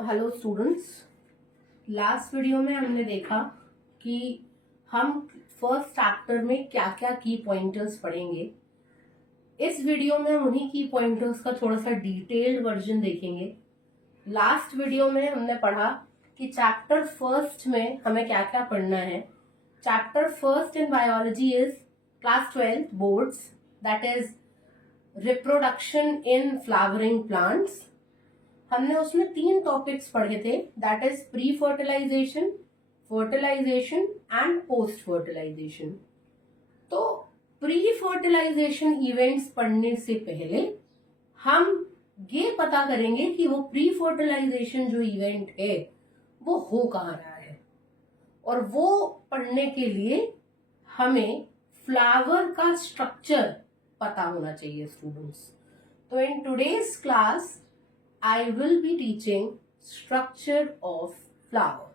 Hello students, last video में हमने देखा कि हम फर्स्ट चैप्टर में क्या क्या की पॉइंटर्स पढ़ेंगे। इस वीडियो में हम उन्हीं की पॉइंटर्स का थोड़ा सा डिटेल्ड वर्जन देखेंगे। लास्ट वीडियो में हमने पढ़ा कि चैप्टर फर्स्ट में हमें क्या क्या पढ़ना है। Chapter first in biology is class 12 boards, that is reproduction in flowering plants. हमने उसमें 3 टॉपिक्स पढ़े थे, that is pre fertilization, fertilization and post fertilization. तो प्री फर्टिलाइजेशन इवेंट्स पढ़ने से पहले हम ये पता करेंगे कि वो प्री फर्टिलाइजेशन जो इवेंट है वो हो कहाँ रहा है, और वो पढ़ने के लिए हमें फ्लावर का स्ट्रक्चर पता होना चाहिए स्टूडेंट्स। तो in today's class I will be teaching structure of flower.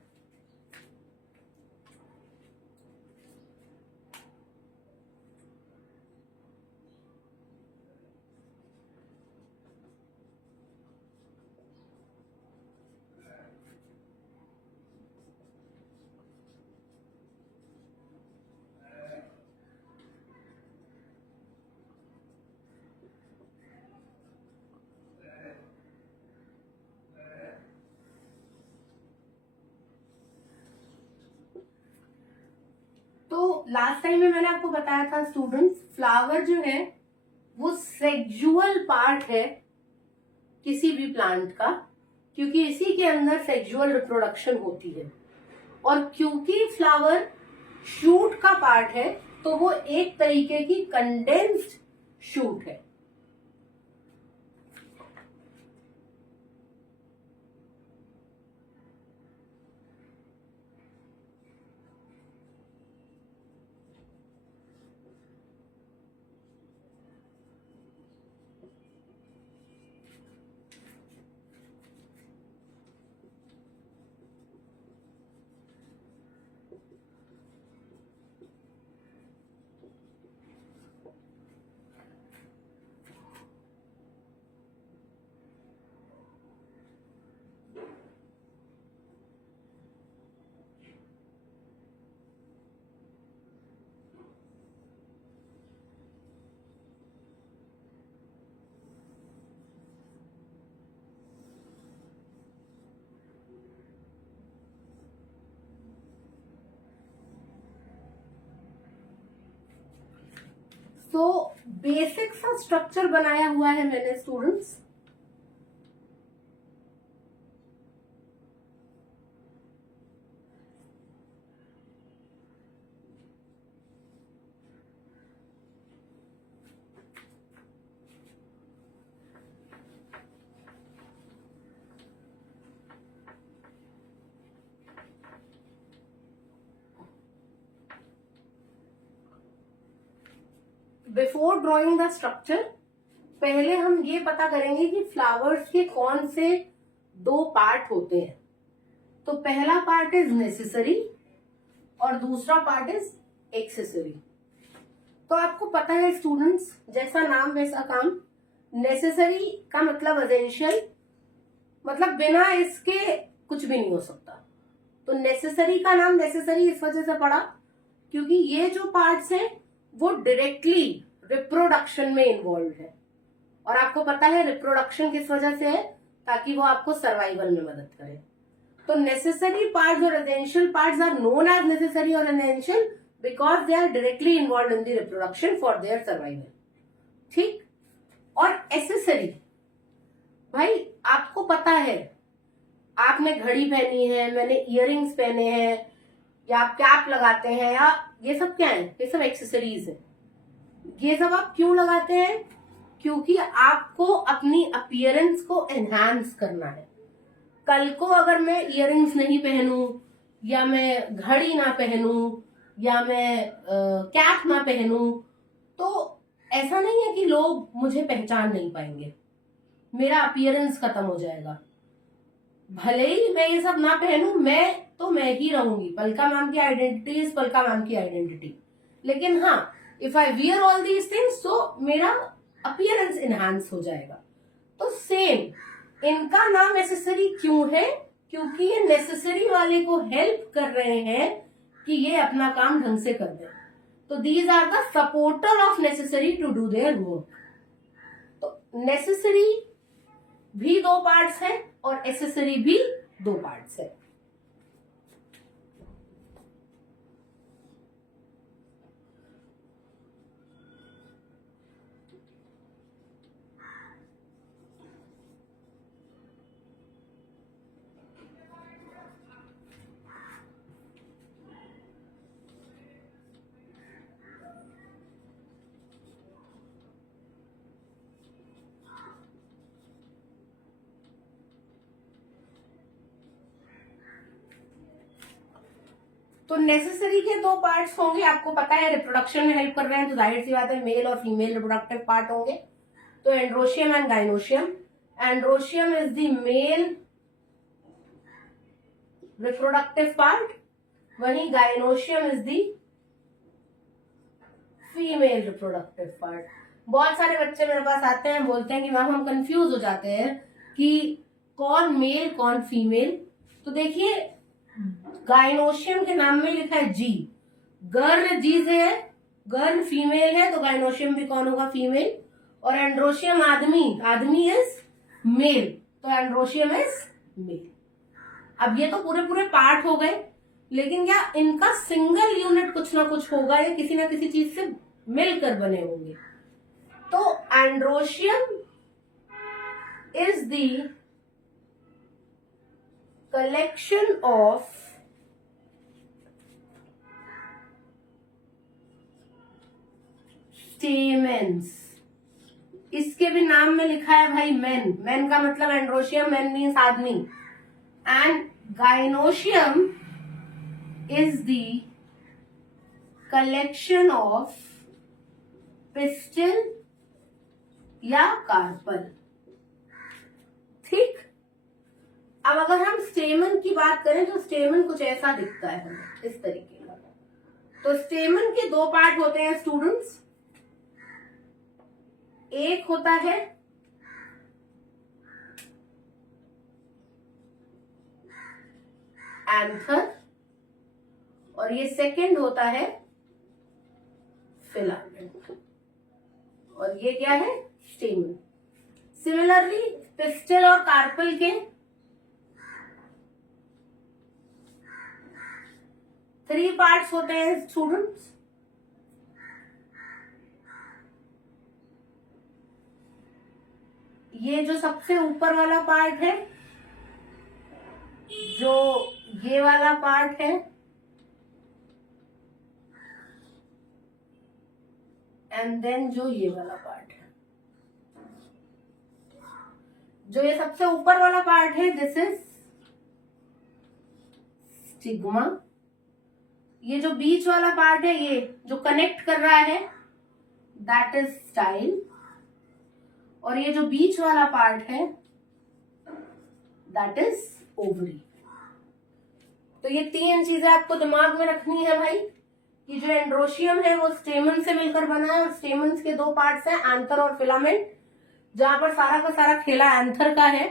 तो लास्ट टाइम में मैंने आपको बताया था स्टूडेंट्स, फ्लावर जो है वो सेक्सुअल पार्ट है किसी भी प्लांट का, क्योंकि इसी के अंदर सेक्सुअल रिप्रोडक्शन होती है। और क्योंकि फ्लावर शूट का पार्ट है तो वो एक तरीके की कंडेंस्ड शूट है। तो बेसिक सा स्ट्रक्चर बनाया हुआ है मैंने students. Before drawing the structure, पहले हम ये पता करेंगे कि फ्लावर्स के कौन से 2 पार्ट होते हैं। तो पहला पार्ट इज नेसेसरी और दूसरा पार्ट इज एक्सेसरी। तो आपको पता है स्टूडेंट्स, जैसा नाम वैसा काम। नेसेसरी का मतलब एसेंशियल, मतलब बिना इसके कुछ भी नहीं हो सकता। तो नेसेसरी का नाम नेसेसरी इस वजह से पड़ा क्योंकि ये जो पार्ट्स हैं वो डायरेक्टली रिप्रोडक्शन में इन्वॉल्व है। और आपको पता है रिप्रोडक्शन किस वजह से है, ताकि वो आपको सर्वाइवल में मदद करे। तो नेसेसरी पार्ट्स और essential parts are known as necessary और essential because they are directly involve in the reproduction for their survival. ठीक। और एक्सेसरी, भाई आपको पता है, आपने घड़ी पहनी है, मैंने इयररिंग्स पहने हैं, या आप कैप लगाते हैं, या ये सब क्या है, ये सब एक्सेसरीज है। ये सब आप क्यों लगाते हैं? क्योंकि आपको अपनी अपीयरेंस को एनहांस करना है। कल को अगर मैं इयररिंग्स नहीं पहनूं, या मैं घड़ी ना पहनूं, या मैं कैप ना पहनूं, तो ऐसा नहीं है कि लोग मुझे पहचान नहीं पाएंगे, मेरा अपीयरेंस खत्म हो जाएगा। भले ही मैं ये सब ना पहनूं, मैं ही रहूंगी। पलका मैम की आइडेंटिटी इज पलका मैम की आइडेंटिटी। लेकिन हाँ, if I wear all these things तो मेरा अपीयरेंस इनहांस हो जाएगा। तो सेम इनका नाम नेसेसरी क्यों है? क्योंकि ये नेसेसरी वाले को हेल्प कर रहे हैं कि ये अपना काम ढंग से कर दें। तो these are the supporter of necessary to do their work. तो नेसेसरी भी दो पार्ट्स है और एसेसरी भी दो पार्ट्स है। तो नेसेसरी के दो पार्ट्स होंगे, आपको पता है रिप्रोडक्शन में हेल्प कर रहे हैं, तो जाहिर सी बात है मेल और फीमेल रिप्रोडक्टिव पार्ट होंगे। तो androecium and gynoecium. Androecium is the male reproductive part, वहीं gynoecium is the female reproductive part. बहुत सारे बच्चे मेरे पास आते हैं, बोलते हैं कि मैम हम कंफ्यूज हो जाते हैं कि कौन मेल कौन फीमेल। तो देखिए गाइनोशियम के नाम में लिखा है जी, गर्ल जी से है, गर्ल फीमेल है, तो गाइनोशियम भी कौन होगा? फीमेल। और एंड्रोशियम आदमी, आदमी इज मेल, तो एंड्रोशियम इज मेल। अब ये तो पूरे पूरे पार्ट हो गए, लेकिन क्या इनका सिंगल यूनिट कुछ ना कुछ होगा या किसी ना किसी चीज से मिलकर बने होंगे? तो androecium is the collection of stamens. इसके भी नाम में लिखा है भाई मेन, मेन का मतलब एंड्रोशियम, मेन मीन्स आदमी, and gynoecium is the collection of pistol या कार्पल। ठीक। अब अगर हम स्टेमन की बात करें तो स्टेमन कुछ ऐसा दिखता है हमें, इस तरीके का। तो स्टेमन के दो पार्ट होते हैं स्टूडेंट्स, एक होता है एंथर और ये सेकंड होता है फिलामेंट, और ये क्या है? स्टेमन। सिमिलरली पिस्टल और कार्पल के 3 पार्ट्स होते हैं स्टूडेंट्स। ये जो सबसे ऊपर वाला पार्ट है, जो ये वाला पार्ट है, एंड देन जो ये वाला पार्ट है, जो ये सबसे ऊपर वाला पार्ट है, दिस इज स्टिग्मा। ये जो बीच वाला पार्ट है, ये जो कनेक्ट कर रहा है, दैट इज स्टाइल। और ये जो बीच वाला पार्ट है, दैट इज ओवरी। तो ये 3 चीजें आपको दिमाग में रखनी है भाई, कि जो एंड्रोशियम है वो स्टेमन से मिलकर बना है, और स्टेमन्स के 2 पार्ट्स हैं, एंथर और फिलामेंट, जहां पर सारा का सारा खेला एंथर का है।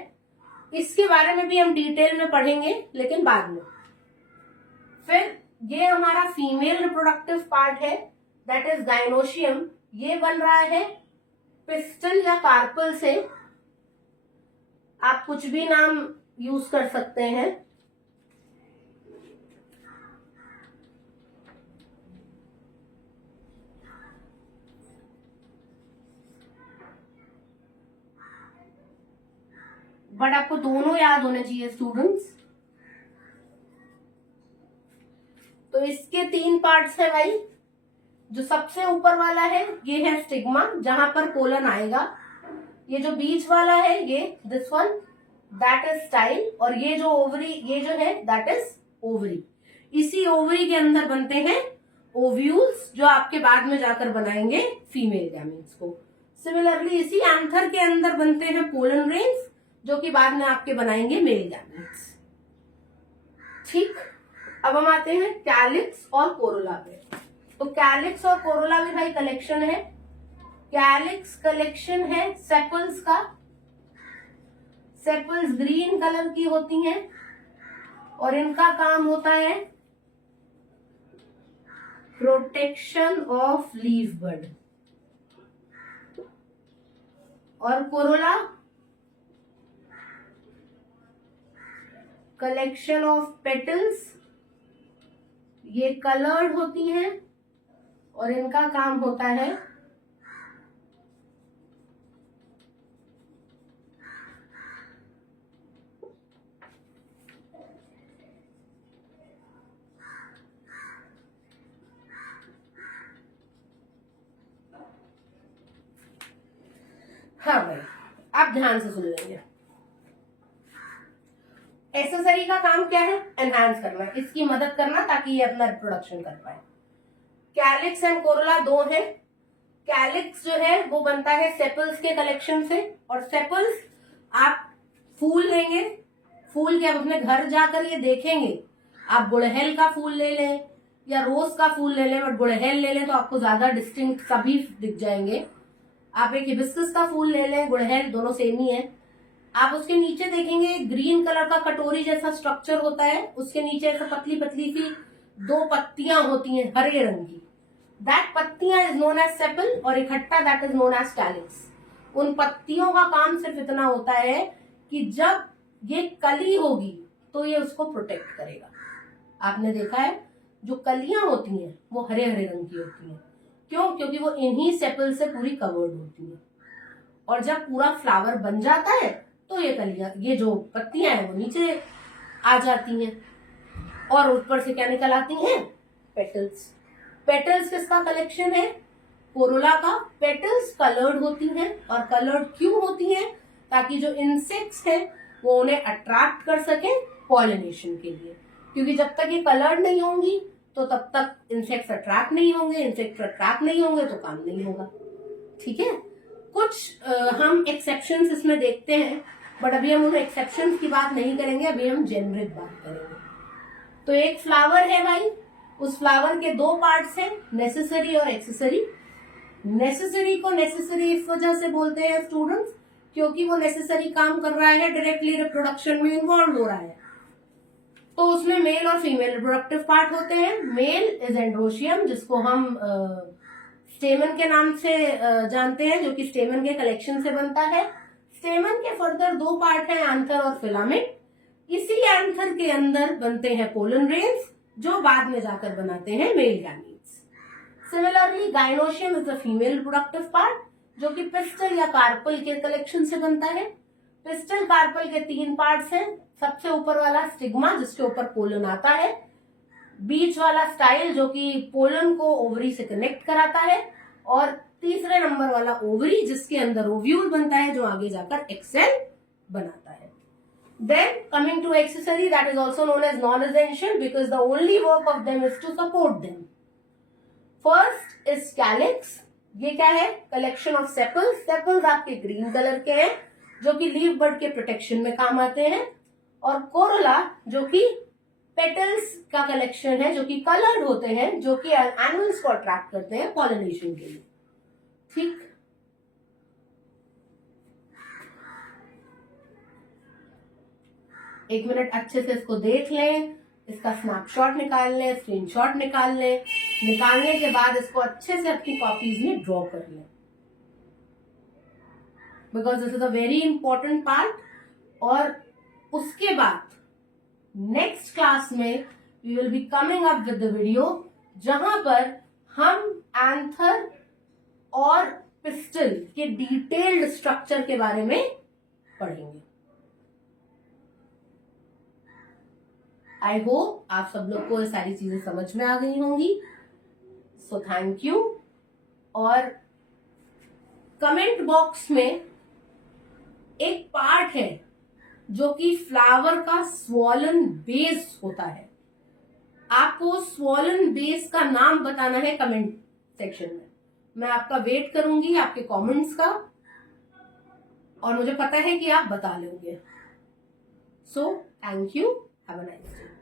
इसके बारे में भी हम डिटेल में पढ़ेंगे, लेकिन बाद में। फिर ये हमारा फीमेल रिप्रोडक्टिव पार्ट है, दैट इज गाइनोशियम। ये बन रहा है पिस्टल या कार्पल से, आप कुछ भी नाम यूज कर सकते हैं। बट आपको दोनों याद होने चाहिए स्टूडेंट्स। तो इसके 3 पार्ट्स है भाई। जो सबसे ऊपर वाला है ये है स्टिग्मा, जहां पर पोलन आएगा। ये जो बीच वाला है, ये this one, that is style. और ये जो ओवरी, ये जो है, दैट इज ओवरी। इसी ओवरी के अंदर बनते हैं ओव्यूल्स, जो आपके बाद में जाकर बनाएंगे फीमेल गैमीट्स को। सिमिलरली इसी एंथर के अंदर बनते हैं पोलन ग्रेन्स, जो कि बाद में आपके बनाएंगे मेल गैमीट्स। ठीक। अब हम आते हैं कैलिक्स और कोरोला पे। तो कैलिक्स और कोरोला भी भाई कलेक्शन है। कैलिक्स कलेक्शन है सेपल्स का। सेपल्स ग्रीन कलर की होती हैं और इनका काम होता है प्रोटेक्शन ऑफ लीफ बड। और कोरोला कलेक्शन ऑफ पेटल्स, ये कलर्ड होती हैं और इनका काम होता है हाँ भाई, आप ध्यान से सुन लेंगे। एक्सेसरी का काम क्या है? एनहांस करना, इसकी मदद करना ताकि ये अपना रिप्रोडक्शन कर पाए। कैलिक्स एंड कोरोला दो है। कैलिक्स जो है वो बनता है सेपल्स के कलेक्शन से, और सेपल्स आप फूल लेंगे, फूल के आप अपने घर जाकर ये देखेंगे, आप गुड़हल का फूल ले लें या रोज का फूल ले लें, बट गुड़हल ले लें तो आपको ज्यादा डिस्टिंक्ट सभी दिख जाएंगे। आप एक हिबिस्कस का फूल ले लें, गुड़हल, दोनों सेम ही है। आप उसके नीचे देखेंगे ग्रीन कलर का कटोरी जैसा स्ट्रक्चर होता है, उसके नीचे ऐसा पतली पतली सी दो पत्तियां होती हैं हरे रंग की, दैट पत्तियां इज नोन एज सेपल, और इकट्ठा that is known as calyx. उन पत्तियों का काम सिर्फ इतना होता है कि जब ये कली होगी तो ये उसको प्रोटेक्ट करेगा। आपने देखा है जो कलियां होती हैं वो हरे हरे रंग की होती हैं, क्यों? क्योंकि वो इन्हीं सेपल से पूरी कवर्ड होती है। और जब पूरा फ्लावर बन जाता है तो ये कलियां, ये जो पत्तियां हैं वो नीचे आ जाती हैं, और ऊपर से क्या निकल आती हैं? पेटल्स। पेटल्स किसका कलेक्शन है? कोरोला का। पेटल्स कलर्ड होती हैं, और कलर्ड क्यों होती हैं? ताकि जो इंसेक्ट्स हैं वो उन्हें अट्रैक्ट कर सके पॉलिनेशन के लिए, क्योंकि जब तक ये कलर्ड नहीं होंगी तो तब तक इंसेक्ट्स अट्रैक्ट नहीं होंगे, इंसेक्ट्स अट्रैक्ट नहीं होंगे तो काम नहीं होगा। ठीक है, कुछ हम एक्सेप्शंस इसमें देखते हैं, बट अभी हम उन एक्सेप्शंस की बात नहीं करेंगे, अभी हम जेनरिक बात करेंगे। तो एक फ्लावर है भाई, उस फ्लावर के दो पार्ट्स हैं, नेसेसरी और एक्सेसरी। नेसेसरी को नेसेसरी इस वजह से बोलते हैं स्टूडेंट्स, क्योंकि वो नेसेसरी काम कर रहा है, डायरेक्टली रिप्रोडक्शन में इन्वॉल्व हो रहा है। तो उसमें मेल और फीमेल रिप्रोडक्टिव पार्ट होते हैं। मेल इज एंड्रोशियम, जिसको हम स्टेमन के नाम से जानते हैं, जो कि स्टेमन के कलेक्शन से बनता है। स्टेमन के फर्दर दो पार्ट हैं, एंथर और फिलामेंट। इसी एंथर के अंदर बनते हैं पोलन ग्रेन्स, जो बाद में जाकर बनाते हैं male gametes. Similarly gynoecium is the female reproductive part, जो कि पिस्टल या कार्पल के कलेक्शन से बनता है। पिस्टल कार्पल के तीन पार्ट्स हैं, सबसे ऊपर वाला स्टिग्मा जिसके ऊपर पोलन आता है, बीच वाला स्टाइल जो कि पोलन को ओवरी से कनेक्ट कराता है, और तीसरे नंबर वाला ओवरी जिसके अंदर ओव्यूल बनता है, जो आगे जाकर एक्सेल बनाता है। Then coming to accessory, that is also known as non-essential because the only work of them is to support them. First is calyx. ये क्या है? Collection of sepals. सेपल्स आपके ग्रीन कलर के हैं, जो कि लीफ बर्ड के protection में काम आते हैं, और कोरोला जो कि पेटल्स का कलेक्शन है, जो कि कलर्ड होते हैं, जो कि एनिमल्स को अट्रैक्ट करते हैं पॉलिनेशन के लिए। ठीक, एक मिनट अच्छे से इसको देख लें, इसका स्नैपशॉट निकाल लें, स्क्रीनशॉट निकाल लें। निकालने के बाद इसको अच्छे से अपनी कॉपीज में ड्रॉ कर लें, because this is a very important part. और उसके बाद नेक्स्ट क्लास में we will be coming up with the video, जहां पर हम एंथर और पिस्टल के डिटेल्ड स्ट्रक्चर के बारे में पढ़ेंगे। आई होप आप सब लोग को ये सारी चीजें समझ में आ गई होंगी। So thank you. और कमेंट बॉक्स में एक पार्ट है जो कि फ्लावर का स्वॉलन बेस होता है, आपको स्वॉलन बेस का नाम बताना है कमेंट सेक्शन में। मैं आपका वेट करूंगी, आपके कमेंट्स का, और मुझे पता है कि आप बता लोगे। So thank you, have a nice day.